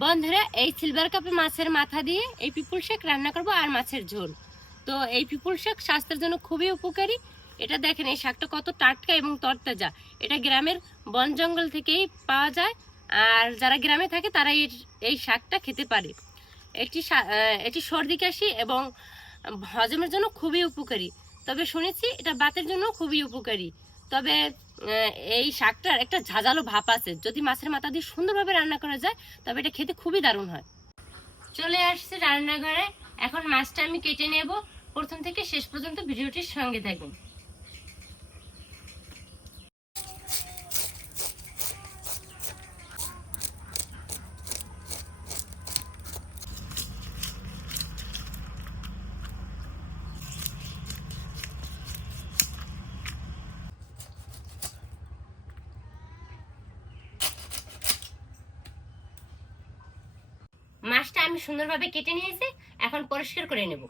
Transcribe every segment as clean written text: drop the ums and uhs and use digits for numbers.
বন্ধুরা, এই সিলভার কাপে মাছের মাথা দিয়ে এই পিপুল শাক রান্না করব আর মাছের ঝোল। তো এই পিপুল শাক স্বাস্থ্যের জন্য খুবই উপকারী। এটা দেখেন, এই শাকটা কত টাটকা এবং তরতাজা। এটা গ্রামের বন জঙ্গল থেকেই পাওয়া যায়, আর যারা গ্রামে থাকে তারা এই শাকটা খেতে পারে। এটি সর্দি কাশি এবং হজমের জন্য খুবই উপকারী। তবে শুনেছি এটা বাতের জন্য খুবই উপকারী। তবে এই শাকটার একটা ঝাঁঝালো ভাব আছে। যদি মাছের মাথা দিয়ে সুন্দরভাবে রান্না করা যায় তবে এটা খেতে খুবই দারুণ হয়। চলে আসছে রান্নাঘরে। এখন মাছটা আমি কেটে নেব। প্রথম থেকে শেষ পর্যন্ত ভিডিওটির সঙ্গে থাকুন। মাছটা আমি সুন্দরভাবে কেটে নিয়েছি, এখন পরিষ্কার করে নেব।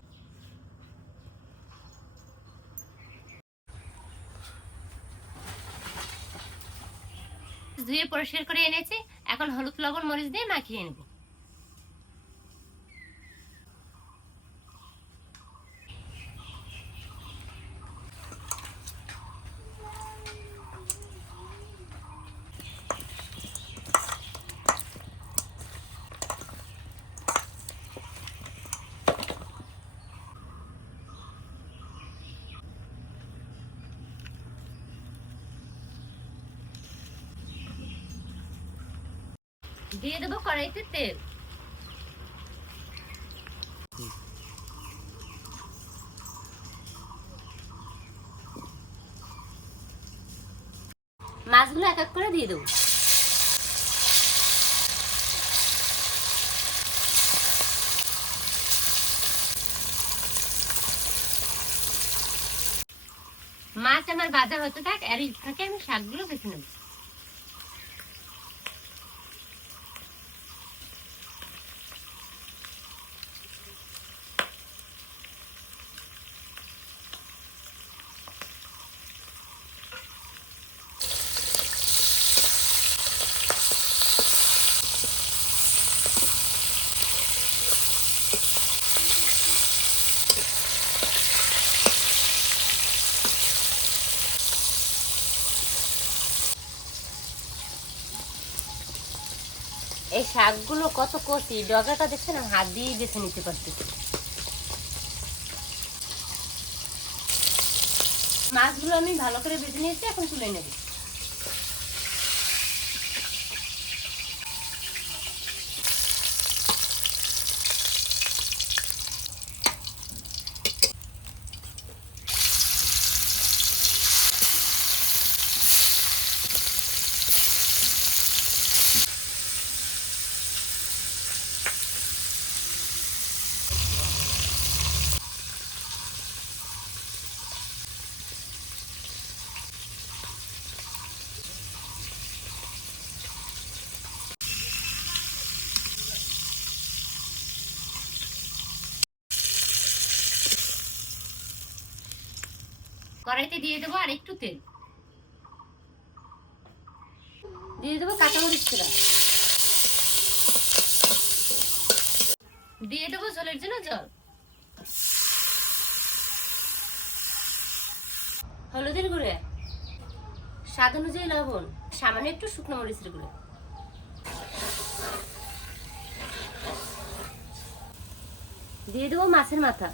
ধুয়ে পরিষ্কার করে এনেছি, এখন হলুদ লবণ মরিচ দিয়ে মাখিয়ে নেব। দিয়ে দেবো কড়াইতে তেল। মাছগুলো এক এক করে দিয়ে দেবো। মাছ আমার ভাজা হতে থাক, আর এই ফাঁকে আমি শাকগুলো বেছে নেব। এই শাকগুলো কত কচি, ডগাটা দেখছেন, হাত দিয়েই বেছে নিতে পারতেছি। মাছগুলো আমি ভালো করে বেছে নিয়েছি, এখন তুলে নেব। কড়াইতে দিয়ে দেবো আর একটু তেল, দিয়ে দেবো কাঁচামরিচ কুচি, দিয়ে দেবো ঝোলের জন্য জল, হলুদের গুঁড়ো, স্বাদ অনুযায়ী লবণ, সামান্য একটু শুকনো মরিচের গুঁড়ো, দিয়ে দেবো মাছের মাথা,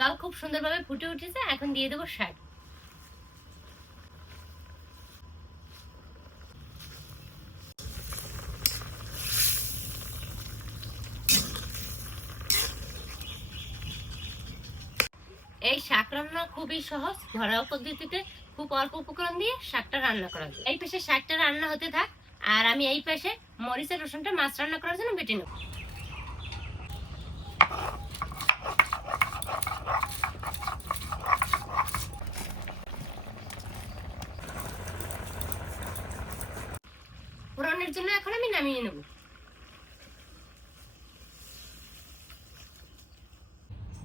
ডাল খুব সুন্দরভাবে ফুটে উঠেছে। এখন দিয়ে দেবো শাক। এই শাক রান্না খুবই সহজ, ঘরোয়া পদ্ধতিতে খুব অল্প উপকরণ দিয়ে শাকটা রান্না করা যায়। এই পাশে শাকটা রান্না হতে থাক, আর আমি এই পাশে মরিচের রসুনটা মাছ রান্না করার জন্য বেটে নেব। ফোড়নের জন্য এখন আমি নামিয়ে নেব।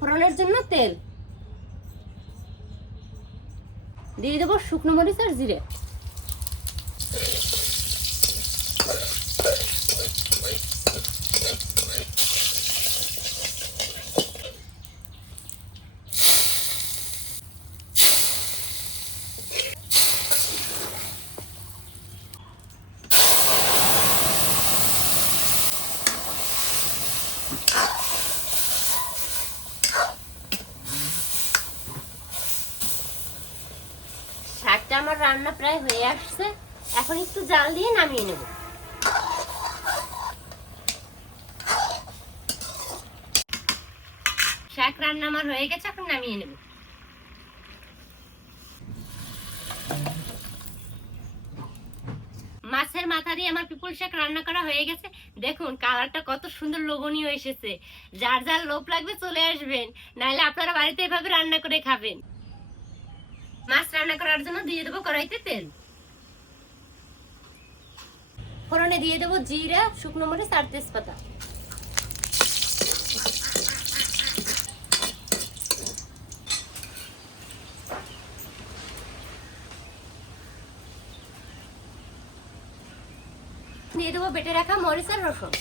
ফোড়নের জন্য তেল দিয়ে দেবো, শুকনো মরিচ আর জিরে। শাকটা আমার রান্না প্রায় হয়ে আসছে, এখন একটু জাল দিয়ে নামিয়ে নেব। শাক রান্না আমার হয়ে গেছে, এখন নামিয়ে নেব। মাছের মাথা দিয়ে আমার পিপল শাক রান্না করা হয়ে গেছে। দেখুন কালারটা কত সুন্দর লোভনীয় এসেছে। যার যার লোভ লাগবে চলে আসবেন, নাহলে আপনারা বাড়িতে এভাবে রান্না করে খাবেন। মাছ রান্না করার জন্য দিয়ে দেবো কড়াইতে তেল। ফোড়নে দিয়ে দেবো জিরা, শুকনো মরিচ আর তেজপাতা। দিয়ে দেবো বেটে রাখা মরিচ আর রসুন।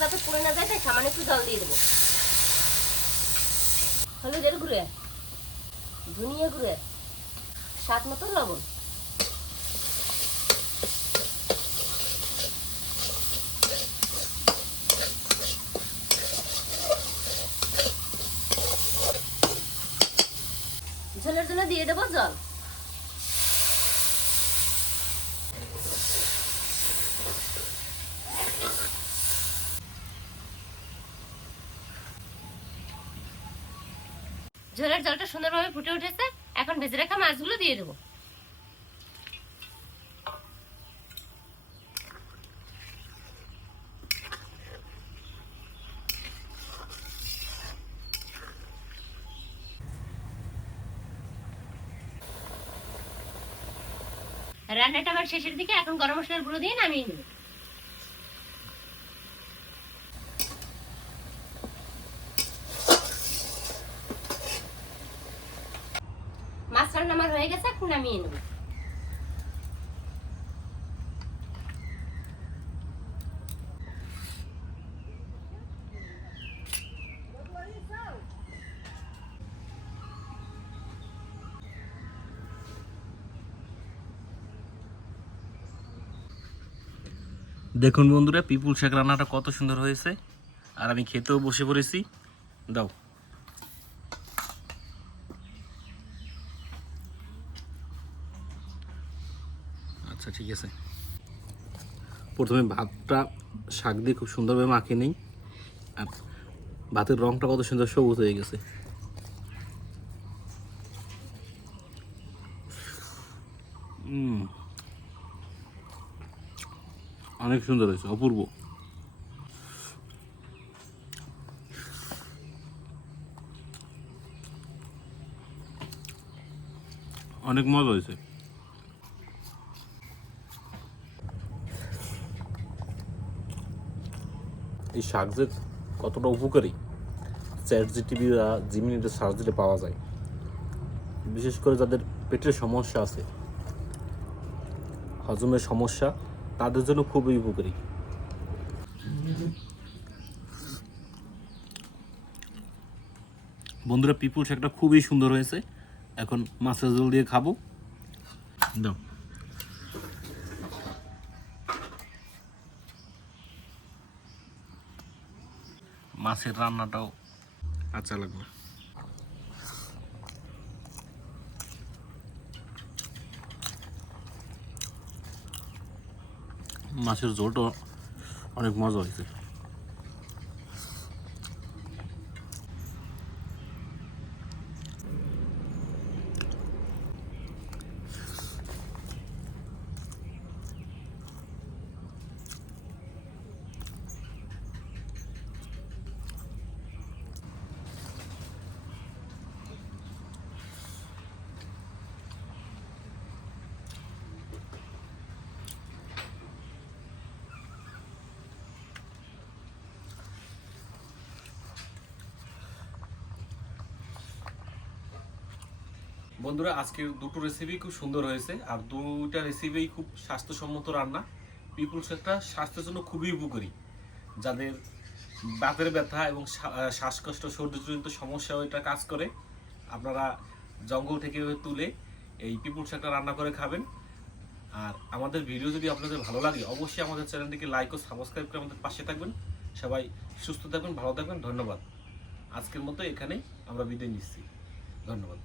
যাতে পুড়ে না যায় তাই সামান্য একটু জল দিয়ে দেবো। হলুদের গুঁড়ো, ধনিয়া গুঁড়ো, স্বাদ মতো লবণ। ঝোলের জন্য দিয়ে দেবো জল। ঝোলের জলটা সুন্দরভাবে ফুটে উঠেছে, এখন ভেজে রাখা মাছগুলো দিয়ে দেবো। রান্নাটা আমার শেষের দিকে, এখন গরম মশলার গুঁড়ো দিয়ে নামিয়ে নেব। মাছ রান্না আমার হয়ে গেছে, এখন নামিয়ে নেব। দেখুন বন্ধুরা, পিপুল শাক রান্নাটা কত সুন্দর হয়েছে, আর আমি খেতেও বসে পড়েছি। দাও। আচ্ছা ঠিক আছে, প্রথমে ভাতটা শাক দিয়ে খুব সুন্দরভাবে মাখিয়ে নিই। আর ভাতের রঙটা কত সুন্দর সবুজ হয়ে গেছে। অনেক সুন্দর হয়েছে, অপূর্ব। অনেক মজা হয়েছে। এই শাক যে কতটা উপকারী, ChatGPT বা জিমিনিতে সার্চ দিলে পাওয়া যায়। বিশেষ করে যাদের পেটের সমস্যা আছে, হজমের সমস্যা, তাদের জন্য খুবই উপকারী। বন্ধুরা, পিপুল শাকটা খুবই সুন্দর হয়েছে, এখন মাছের ঝোল দিয়ে খাবো। দাও। মাছের রান্নাটাও আচ্ছা লাগবে। মাছের ঝোলটা অনেক মজা হয়েছে। বন্ধুরা, আজকের দুটো রেসিপি খুব সুন্দর হয়েছে, আর দুইটা রেসিপি খুব স্বাস্থ্যসম্মত রান্না। পিপুল শাকটা স্বাস্থ্যের জন্য খুবই উপকারী। যাদের বাতের ব্যথা এবং শ্বাসকষ্ট সর্দিজনিত সমস্যা এটা কাজ করে, আপনারা জঙ্গল থেকে তুলে এই পিপুল শাকটা রান্না করে খাবেন। আর আমাদের ভিডিও যদি আপনাদের ভালো লাগে, অবশ্যই আমাদের চ্যানেলটিকে লাইক ও সাবস্ক্রাইব করে আমাদের পাশে থাকবেন। সবাই সুস্থ থাকবেন, ভালো থাকবেন। ধন্যবাদ। আজকের মতো এখানেই আমরা বিদায় নিচ্ছি। ধন্যবাদ।